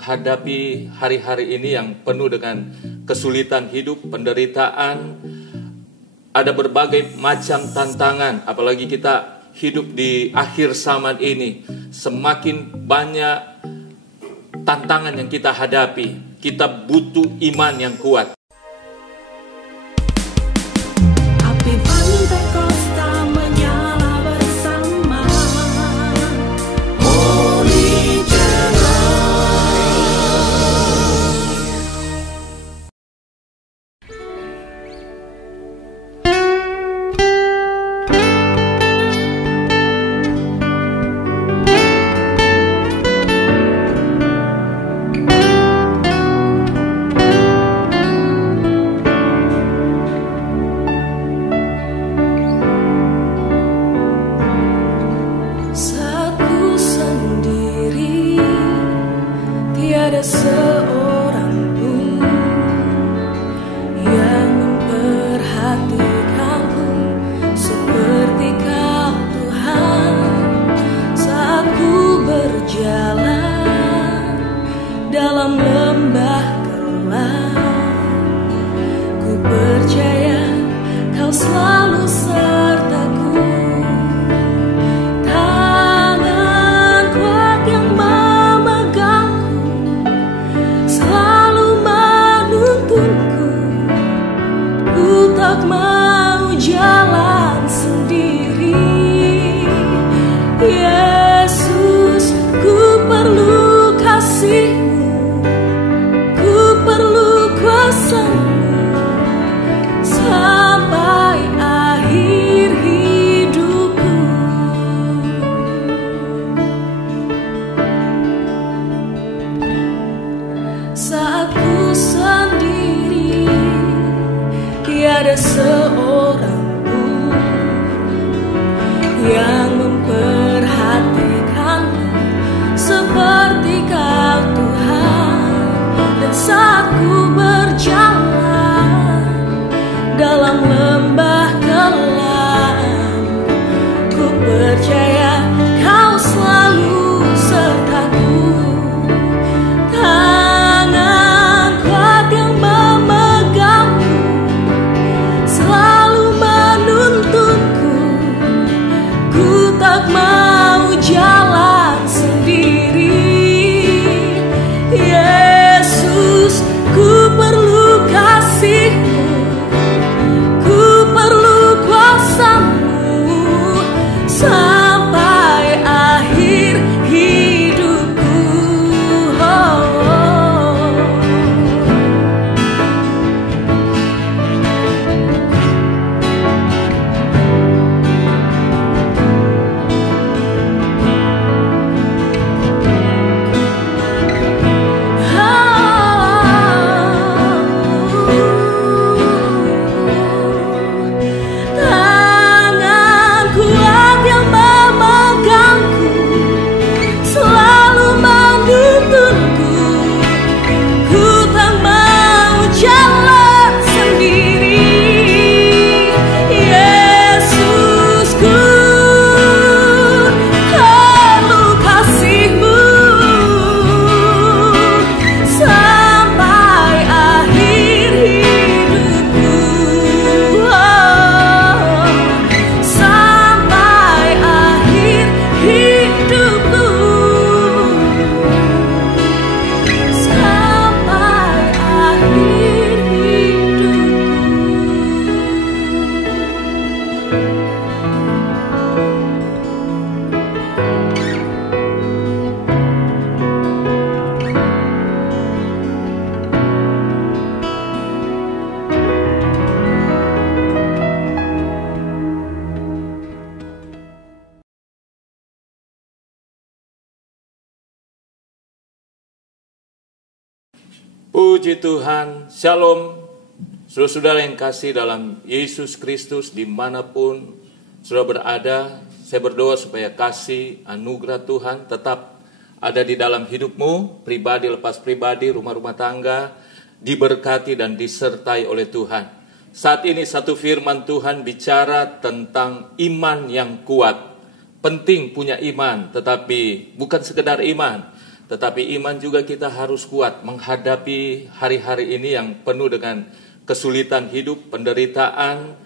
menghadapi hari-hari ini yang penuh dengan kesulitan hidup, penderitaan, ada berbagai macam tantangan, apalagi kita hidup di akhir zaman ini, semakin banyak tantangan yang kita hadapi. Kita butuh iman yang kuat. Api Pentakosta menyala bersama Holy Saat ku sendiri, tiada seorang pun yang memperhatikanku seperti Kau Tuhan. Saat ku berjalan dalam lembah gelap, ku percaya Kau selalu sertaku. Tangan kuat yang memegangku, selalu menuntunku. Ku tak mau jalan sendiri. Yesus, ku perlu kasih-Mu, ku perlu kuasa-Mu sampai akhir hidupku. Saat ku sendiri, tiada seorang pun yang memperhatikanku seperti Kau Tuhan. Dan saat ku berjalan dalam lembah kelam, ku percaya Kau selalu sertaku. Tangan kuat yang memegangku, selalu menuntunku. Ku tak mau jalan sendiri. Yesus, ku perlu kasih-Mu, ku perlu kuasa-Mu sampai akhir hidupku. Tangan kuat yang memegangku, selalu menuntunku. Ku tak mau jalan sendiri. Yesus, ku perlu kasih-Mu sampai akhir hidupku. Sampai akhir hidupku. Sampai akhir Puji Tuhan, Shalom. Saudara-saudara yang kasih dalam Yesus Kristus, dimanapun saudara berada, saya berdoa supaya kasih anugerah Tuhan tetap ada di dalam hidupmu, pribadi lepas pribadi, rumah-rumah tangga, diberkati dan disertai oleh Tuhan. Saat ini satu firman Tuhan bicara tentang iman yang kuat. Penting punya iman, tetapi bukan sekedar iman, tetapi iman juga kita harus kuat menghadapi hari-hari ini yang penuh dengan kesulitan hidup, penderitaan,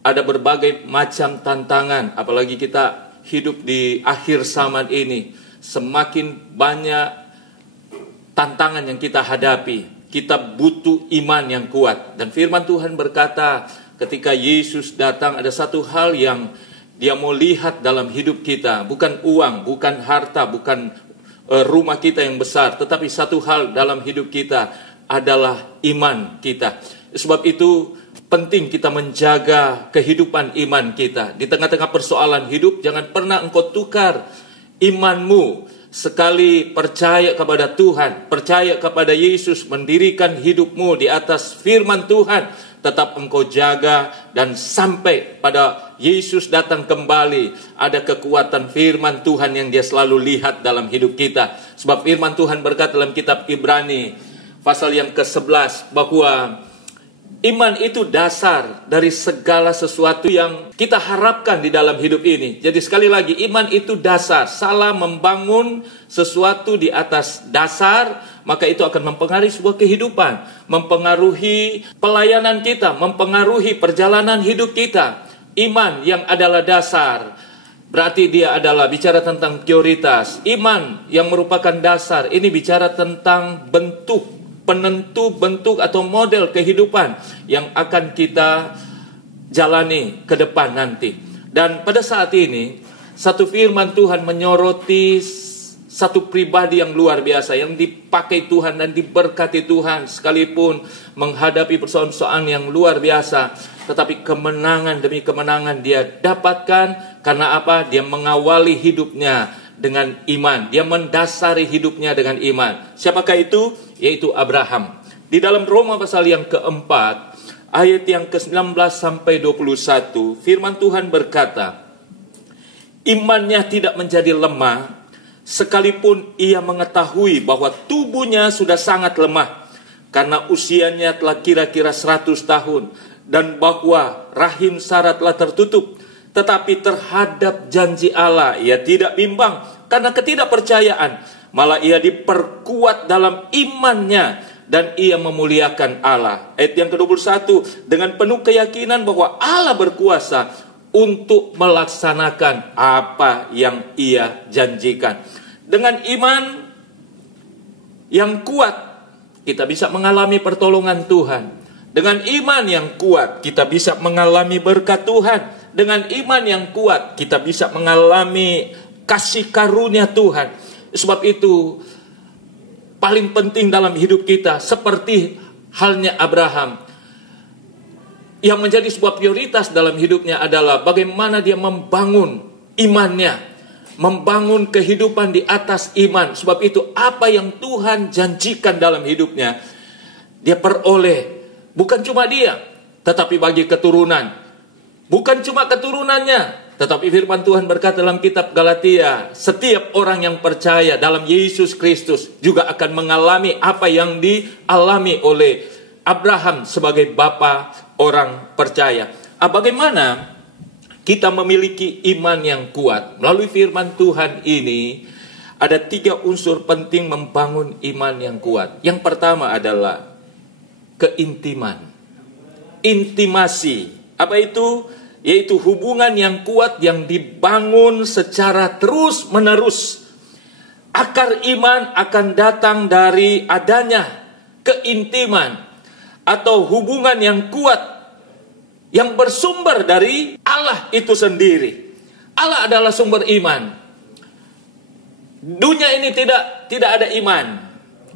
ada berbagai macam tantangan, apalagi kita hidup di akhir zaman ini. Semakin banyak tantangan yang kita hadapi. Kita butuh iman yang kuat. Dan firman Tuhan berkata, ketika Yesus datang, ada satu hal yang Dia mau lihat dalam hidup kita. Bukan uang, bukan harta, bukan rumah kita yang besar. Tetapi satu hal dalam hidup kita adalah iman kita. Sebab itu penting kita menjaga kehidupan iman kita. Di tengah-tengah persoalan hidup, jangan pernah engkau tukar imanmu. Sekali percaya kepada Tuhan, percaya kepada Yesus, mendirikan hidupmu di atas firman Tuhan, tetap engkau jaga dan sampai pada Yesus datang kembali, ada kekuatan firman Tuhan yang Dia selalu lihat dalam hidup kita. Sebab firman Tuhan berkata dalam kitab Ibrani pasal yang ke-11 bahwa iman itu dasar dari segala sesuatu yang kita harapkan di dalam hidup ini. Jadi sekali lagi, iman itu dasar. Salah membangun sesuatu di atas dasar, maka itu akan mempengaruhi sebuah kehidupan, mempengaruhi pelayanan kita, mempengaruhi perjalanan hidup kita. Iman yang adalah dasar, berarti dia adalah bicara tentang prioritas. Iman yang merupakan dasar, ini bicara tentang bentuk, penentu bentuk atau model kehidupan yang akan kita jalani ke depan nanti. Dan pada saat ini, satu firman Tuhan menyoroti satu pribadi yang luar biasa, yang dipakai Tuhan dan diberkati Tuhan, sekalipun menghadapi persoalan-persoalan yang luar biasa, tetapi kemenangan demi kemenangan dia dapatkan. Karena apa? Dia mengawali hidupnya dengan iman. Dia mendasari hidupnya dengan iman. Siapakah itu? Yaitu Abraham. Di dalam Roma pasal yang keempat, ayat yang ke-19 sampai 21, firman Tuhan berkata, imannya tidak menjadi lemah, sekalipun ia mengetahui bahwa tubuhnya sudah sangat lemah, karena usianya telah kira-kira 100 tahun, dan bahwa rahim Sarah telah tertutup. Tetapi terhadap janji Allah ia tidak bimbang karena ketidakpercayaan, malah ia diperkuat dalam imannya dan ia memuliakan Allah. Ayat yang ke-21, dengan penuh keyakinan bahwa Allah berkuasa untuk melaksanakan apa yang ia janjikan. Dengan iman yang kuat, kita bisa mengalami pertolongan Tuhan. Dengan iman yang kuat, kita bisa mengalami berkat Tuhan. Dengan iman yang kuat, kita bisa mengalami kasih karunia Tuhan. Sebab itu, paling penting dalam hidup kita, seperti halnya Abraham, yang menjadi sebuah prioritas dalam hidupnya adalah bagaimana dia membangun imannya, membangun kehidupan di atas iman. Sebab itu, apa yang Tuhan janjikan dalam hidupnya, dia peroleh. Bukan cuma dia, tetapi bagi keturunan. Bukan cuma keturunannya, tetapi firman Tuhan berkata dalam kitab Galatia, setiap orang yang percaya dalam Yesus Kristus juga akan mengalami apa yang dialami oleh Abraham sebagai bapa orang percaya. Bagaimana kita memiliki iman yang kuat? Melalui firman Tuhan ini, ada 3 unsur penting membangun iman yang kuat. Yang pertama adalah keintiman. Intimasi. Apa itu? Yaitu hubungan yang kuat yang dibangun secara terus-menerus. Akar iman akan datang dari adanya keintiman atau hubungan yang kuat yang bersumber dari Allah itu sendiri. Allah adalah sumber iman. Dunia ini tidak ada iman.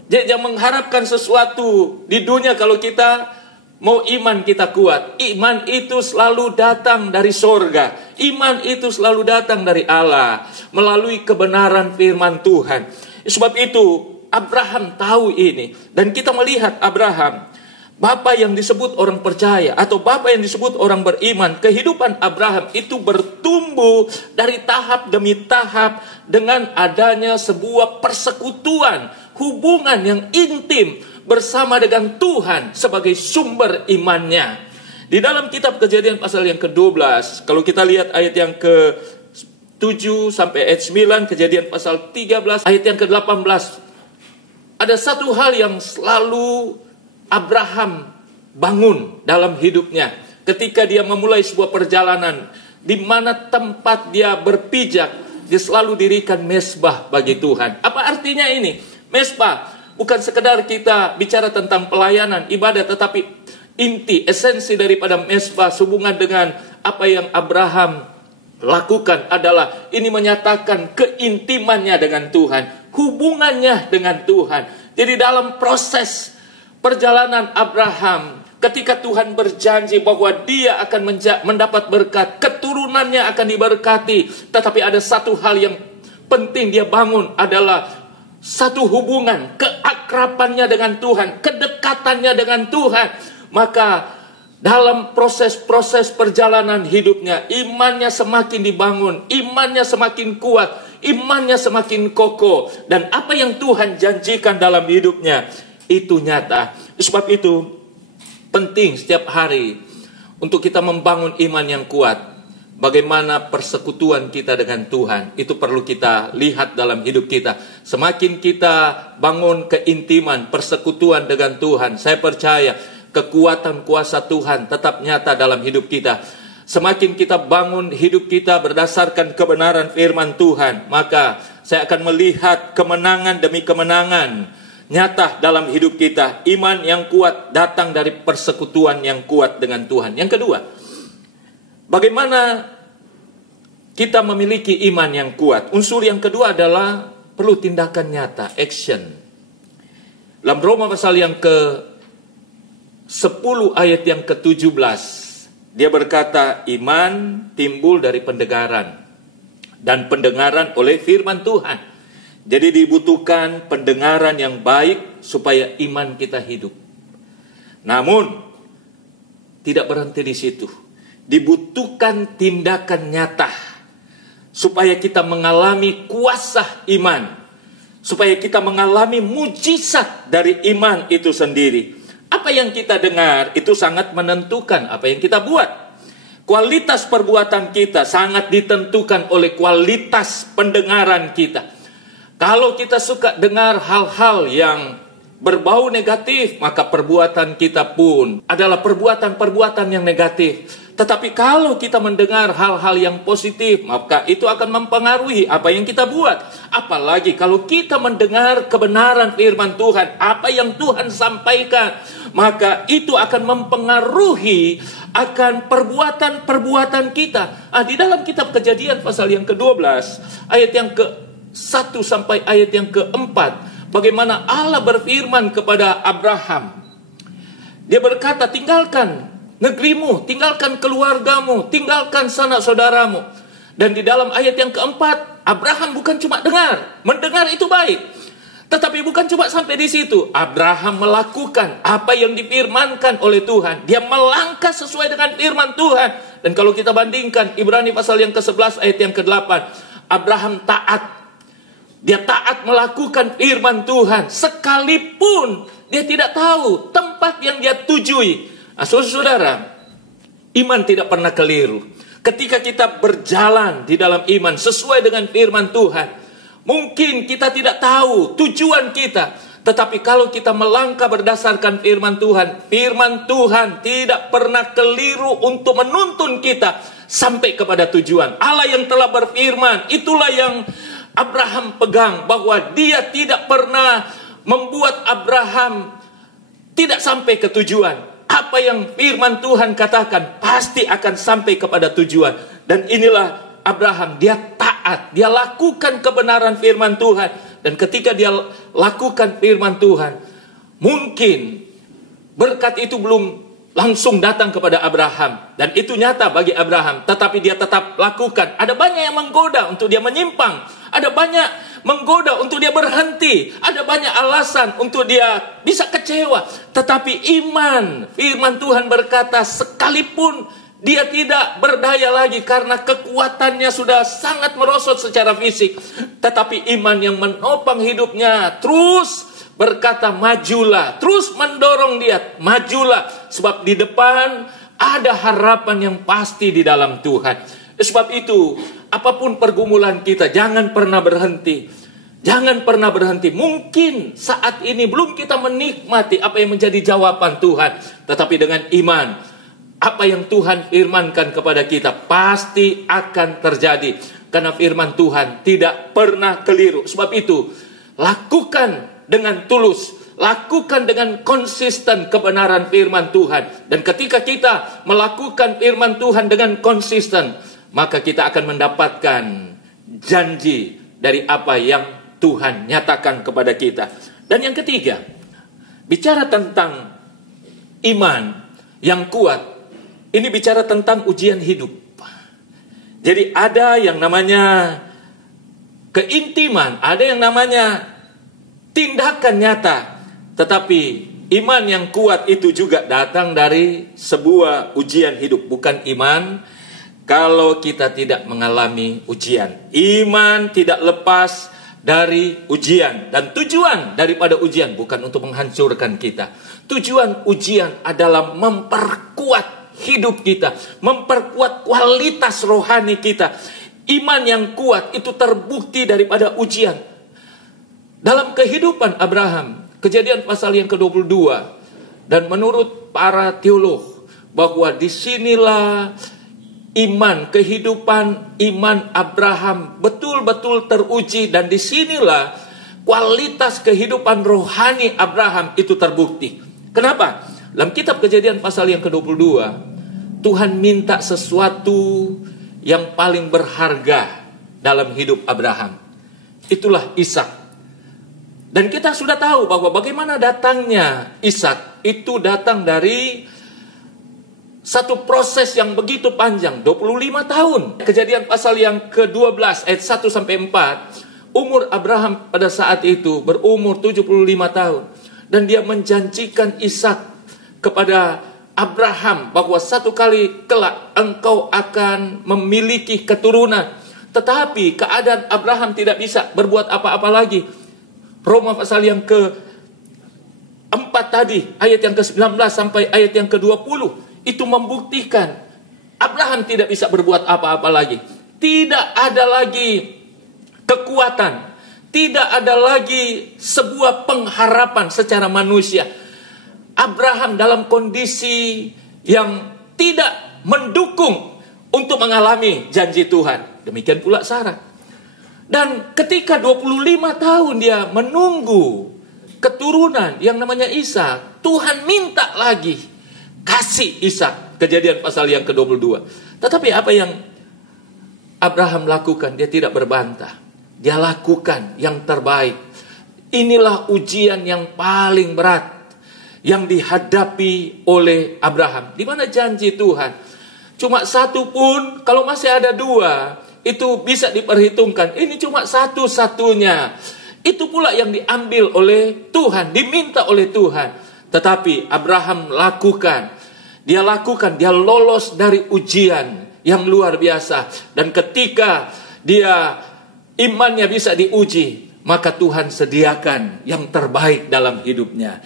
Jadi jangan mengharapkan sesuatu di dunia kalau kita mau iman kita kuat. Iman itu selalu datang dari sorga. Iman itu selalu datang dari Allah melalui kebenaran firman Tuhan. Sebab itu Abraham tahu ini. Dan kita melihat Abraham, bapa yang disebut orang percaya atau bapa yang disebut orang beriman. Kehidupan Abraham itu bertumbuh dari tahap demi tahap dengan adanya sebuah persekutuan, hubungan yang intim bersama dengan Tuhan sebagai sumber imannya. Di dalam kitab Kejadian pasal yang ke-12, kalau kita lihat ayat yang 7 sampai ayat 9, Kejadian pasal 13 ayat yang ke-18. Ada satu hal yang selalu Abraham bangun dalam hidupnya ketika dia memulai sebuah perjalanan di mana tempat dia berpijak, dia selalu dirikan mezbah bagi Tuhan. Apa artinya ini? Mezbah bukan sekedar kita bicara tentang pelayanan, ibadah, tetapi inti, esensi daripada mezbah sehubungan dengan apa yang Abraham lakukan adalah ini menyatakan keintimannya dengan Tuhan, hubungannya dengan Tuhan. Jadi dalam proses perjalanan Abraham, ketika Tuhan berjanji bahwa dia akan mendapat berkat, keturunannya akan diberkati, tetapi ada satu hal yang penting dia bangun adalah satu hubungan, keakrabannya dengan Tuhan, kedekatannya dengan Tuhan. Maka dalam proses-proses perjalanan hidupnya, imannya semakin dibangun, imannya semakin kuat, imannya semakin kokoh. Dan apa yang Tuhan janjikan dalam hidupnya, itu nyata. Sebab itu, penting setiap hari untuk kita membangun iman yang kuat. Bagaimana persekutuan kita dengan Tuhan, itu perlu kita lihat dalam hidup kita. Semakin kita bangun keintiman, persekutuan dengan Tuhan, saya percaya kekuatan kuasa Tuhan tetap nyata dalam hidup kita. Semakin kita bangun hidup kita berdasarkan kebenaran firman Tuhan, maka saya akan melihat kemenangan demi kemenangan nyata dalam hidup kita. Iman yang kuat datang dari persekutuan yang kuat dengan Tuhan. Yang kedua, bagaimana kita memiliki iman yang kuat? Unsur yang kedua adalah perlu tindakan nyata, action. Dalam Roma pasal yang ke-10 ayat yang ke-17, dia berkata, iman timbul dari pendengaran, dan pendengaran oleh firman Tuhan. Jadi dibutuhkan pendengaran yang baik supaya iman kita hidup. Namun tidak berhenti di situ. Dibutuhkan tindakan nyata supaya kita mengalami kuasa iman, supaya kita mengalami mujizat dari iman itu sendiri. Apa yang kita dengar itu sangat menentukan apa yang kita buat. Kualitas perbuatan kita sangat ditentukan oleh kualitas pendengaran kita. Kalau kita suka dengar hal-hal yang berbau negatif, maka perbuatan kita pun adalah perbuatan-perbuatan yang negatif. Tetapi kalau kita mendengar hal-hal yang positif, maka itu akan mempengaruhi apa yang kita buat. Apalagi kalau kita mendengar kebenaran firman Tuhan, apa yang Tuhan sampaikan, maka itu akan mempengaruhi akan perbuatan-perbuatan kita. Di dalam kitab Kejadian pasal yang ke-12, ayat yang ke-1 sampai ayat yang ke-4, bagaimana Allah berfirman kepada Abraham. Dia berkata, tinggalkan negerimu, tinggalkan keluargamu, tinggalkan sanak saudaramu. Dan di dalam ayat yang ke-4, Abraham bukan cuma mendengar itu baik. Tetapi bukan cuma sampai di situ. Abraham melakukan apa yang difirmankan oleh Tuhan. Dia melangkah sesuai dengan firman Tuhan. Dan kalau kita bandingkan Ibrani pasal yang ke-11 ayat yang ke-8, Abraham taat. Dia taat melakukan firman Tuhan sekalipun dia tidak tahu tempat yang dia tujui. Saudara, iman tidak pernah keliru. Ketika kita berjalan di dalam iman sesuai dengan firman Tuhan, mungkin kita tidak tahu tujuan kita, tetapi kalau kita melangkah berdasarkan firman Tuhan tidak pernah keliru untuk menuntun kita sampai kepada tujuan. Allah yang telah berfirman, itulah yang Abraham pegang, bahwa dia tidak pernah membuat Abraham tidak sampai ke tujuan. Apa yang firman Tuhan katakan pasti akan sampai kepada tujuan. Dan inilah Abraham, dia taat, dia lakukan kebenaran firman Tuhan. Dan ketika dia lakukan firman Tuhan, mungkin berkat itu belum langsung datang kepada Abraham. Dan itu nyata bagi Abraham. Tetapi dia tetap lakukan. Ada banyak yang menggoda untuk dia menyimpang. Ada banyak menggoda untuk dia berhenti. Ada banyak alasan untuk dia bisa kecewa. Tetapi iman, firman Tuhan berkata, sekalipun dia tidak berdaya lagi karena kekuatannya sudah sangat merosot secara fisik, tetapi iman yang menopang hidupnya terus berkata, majulah, terus mendorong dia, majulah, sebab di depan ada harapan yang pasti di dalam Tuhan. Sebab itu, apapun pergumulan kita, jangan pernah berhenti. Jangan pernah berhenti. Mungkin saat ini belum kita menikmati apa yang menjadi jawaban Tuhan. Tetapi dengan iman, apa yang Tuhan firmankan kepada kita pasti akan terjadi. Karena firman Tuhan tidak pernah keliru. Sebab itu, lakukan dengan tulus. Lakukan dengan konsisten kebenaran firman Tuhan. Dan ketika kita melakukan firman Tuhan dengan konsisten, maka kita akan mendapatkan janji dari apa yang Tuhan nyatakan kepada kita. Dan yang ketiga, bicara tentang iman yang kuat, ini bicara tentang ujian hidup. Jadi ada yang namanya keintiman, ada yang namanya tindakan nyata. Tetapi iman yang kuat itu juga datang dari sebuah ujian hidup. Bukan iman kalau kita tidak mengalami ujian. Iman tidak lepas dari ujian. Dan tujuan daripada ujian bukan untuk menghancurkan kita. Tujuan ujian adalah memperkuat hidup kita, memperkuat kualitas rohani kita. Iman yang kuat itu terbukti daripada ujian. Dalam kehidupan Abraham, Kejadian pasal yang ke-22, dan menurut para teolog, bahwa disinilah iman, kehidupan iman Abraham betul-betul teruji, dan disinilah kualitas kehidupan rohani Abraham itu terbukti. Kenapa? Dalam kitab Kejadian pasal yang ke-22, Tuhan minta sesuatu yang paling berharga dalam hidup Abraham. Itulah Ishak. Dan kita sudah tahu bahwa bagaimana datangnya Ishak. Itu datang dari satu proses yang begitu panjang, 25 tahun. Kejadian pasal yang ke-12 ayat 1-4. Umur Abraham pada saat itu berumur 75 tahun. Dan dia menjanjikan Ishak kepada Abraham bahwa satu kali kelak engkau akan memiliki keturunan. Tetapi keadaan Abraham tidak bisa berbuat apa-apa lagi. Roma pasal yang ke-4 tadi, ayat yang ke-19 sampai ayat yang ke-20, itu membuktikan Abraham tidak bisa berbuat apa-apa lagi. Tidak ada lagi kekuatan, tidak ada lagi sebuah pengharapan secara manusia. Abraham dalam kondisi yang tidak mendukung untuk mengalami janji Tuhan. Demikian pula Sarah. Dan ketika 25 tahun dia menunggu keturunan yang namanya Ishak, Tuhan minta lagi kasih Ishak. Kejadian pasal yang ke-22. Tetapi apa yang Abraham lakukan? Dia tidak berbantah. Dia lakukan yang terbaik. Inilah ujian yang paling berat yang dihadapi oleh Abraham. Di mana janji Tuhan? Cuma satu pun, kalau masih ada dua, itu bisa diperhitungkan. Ini cuma satu-satunya. Itu pula yang diambil oleh Tuhan, diminta oleh Tuhan. Tetapi Abraham lakukan. Dia lolos dari ujian yang luar biasa. Dan ketika dia imannya bisa diuji, maka Tuhan sediakan yang terbaik dalam hidupnya.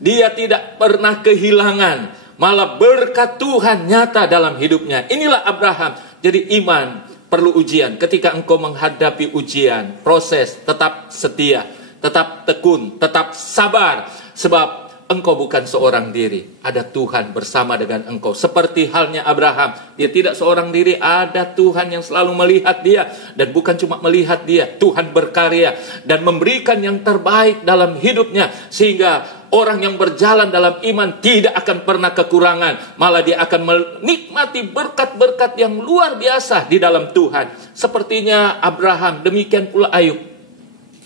Dia tidak pernah kehilangan, malah berkat Tuhan nyata dalam hidupnya. Inilah Abraham. Jadi iman perlu ujian. Ketika engkau menghadapi ujian, proses, tetap setia, tetap tekun, tetap sabar. Sebab engkau bukan seorang diri. Ada Tuhan bersama dengan engkau. Seperti halnya Abraham. Dia tidak seorang diri. Ada Tuhan yang selalu melihat dia. Dan bukan cuma melihat dia. Tuhan berkarya dan memberikan yang terbaik dalam hidupnya. Sehingga orang yang berjalan dalam iman tidak akan pernah kekurangan. Malah dia akan menikmati berkat-berkat yang luar biasa di dalam Tuhan. Sepertinya Abraham, demikian pula Ayub.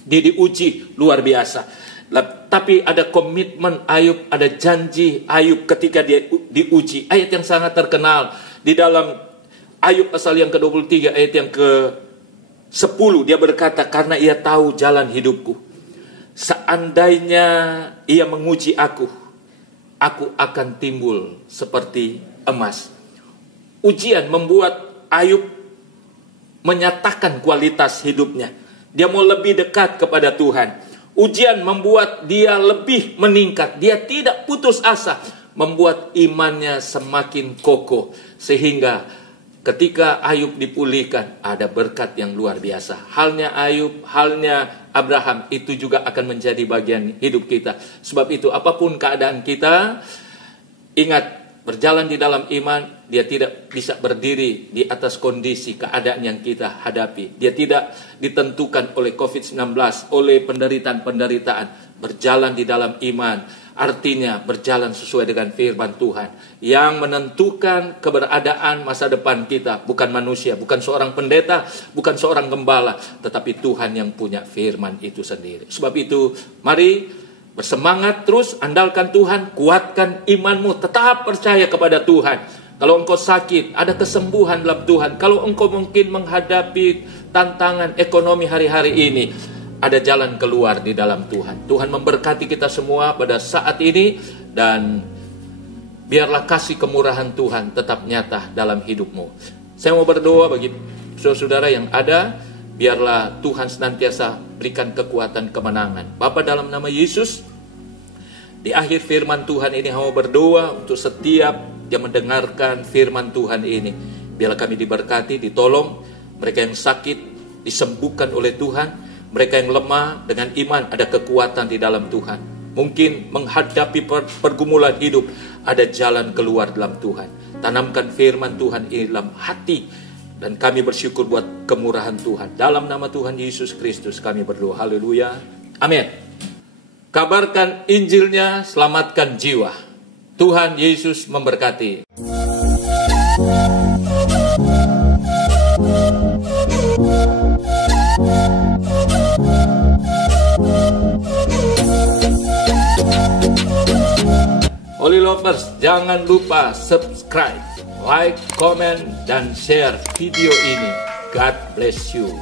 Dia diuji luar biasa. Tapi ada komitmen Ayub, ada janji Ayub ketika dia diuji. Ayat yang sangat terkenal di dalam Ayub pasal yang ke-23 ayat yang ke-10. Dia berkata, karena ia tahu jalan hidupku. Seandainya ia menguji aku akan timbul seperti emas. Ujian membuat Ayub menyatakan kualitas hidupnya. Dia mau lebih dekat kepada Tuhan. Ujian membuat dia lebih meningkat. Dia tidak putus asa. Membuat imannya semakin kokoh. Sehingga Ketika Ayub dipulihkan, ada berkat yang luar biasa. Halnya Ayub, halnya Abraham, itu juga akan menjadi bagian hidup kita. Sebab itu, apapun keadaan kita, ingat, berjalan di dalam iman, dia tidak bisa berdiri di atas kondisi keadaan yang kita hadapi. Dia tidak ditentukan oleh COVID-19, oleh penderitaan-penderitaan. Berjalan di dalam iman, artinya berjalan sesuai dengan firman Tuhan. Yang menentukan keberadaan masa depan kita, bukan manusia, bukan seorang pendeta, bukan seorang gembala, tetapi Tuhan yang punya firman itu sendiri. Sebab itu, mari bersemangat terus, andalkan Tuhan, kuatkan imanmu, tetap percaya kepada Tuhan. Kalau engkau sakit, ada kesembuhan dalam Tuhan. Kalau engkau mungkin menghadapi tantangan ekonomi hari-hari ini, ada jalan keluar di dalam Tuhan. Tuhan memberkati kita semua pada saat ini, dan biarlah kasih kemurahan Tuhan tetap nyata dalam hidupmu. Saya mau berdoa bagi saudara-saudara yang ada, biarlah Tuhan senantiasa berikan kekuatan kemenangan. Bapa, dalam nama Yesus, di akhir firman Tuhan ini hamba berdoa untuk setiap yang mendengarkan firman Tuhan ini. Biarlah kami diberkati, ditolong. Mereka yang sakit disembuhkan oleh Tuhan. Mereka yang lemah dengan iman, ada kekuatan di dalam Tuhan. Mungkin menghadapi pergumulan hidup, ada jalan keluar dalam Tuhan. Tanamkan firman Tuhan ini dalam hati. Dan kami bersyukur buat kemurahan Tuhan. Dalam nama Tuhan Yesus Kristus kami berdoa. Haleluya. Amin. Kabarkan Injilnya, selamatkan jiwa. Tuhan Yesus memberkati. Holy Lovers, jangan lupa subscribe, like, comment, dan share video ini. God bless you.